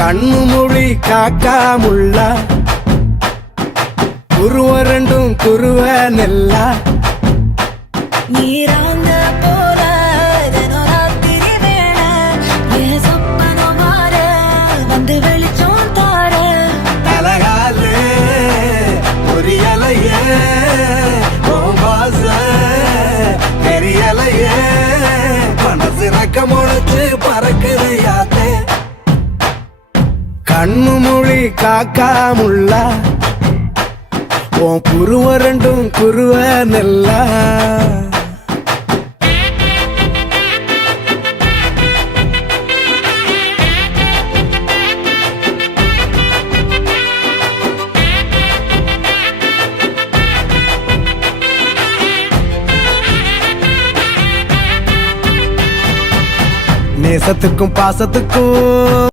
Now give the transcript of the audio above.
கண்ணு மொழி காக்காமுள்ள குருவ ரெண்டும் குருவ நெல்லா நீராங்க போல தினராத்திரி வேளை என் சொப்பனம் மாற வந்து வெளிச்சம் தார தலகாலே பொரியலையே ஓம்பாச பெரியலையே மனசு ரக்க முளைச்சு பறக்குது யாத்தே கண்ணு மொழி காக்காமுள்ள உன் குருவ ரெண்டும் குருவ நெல்லா நேசத்துக்கும் பாசத்துக்கும்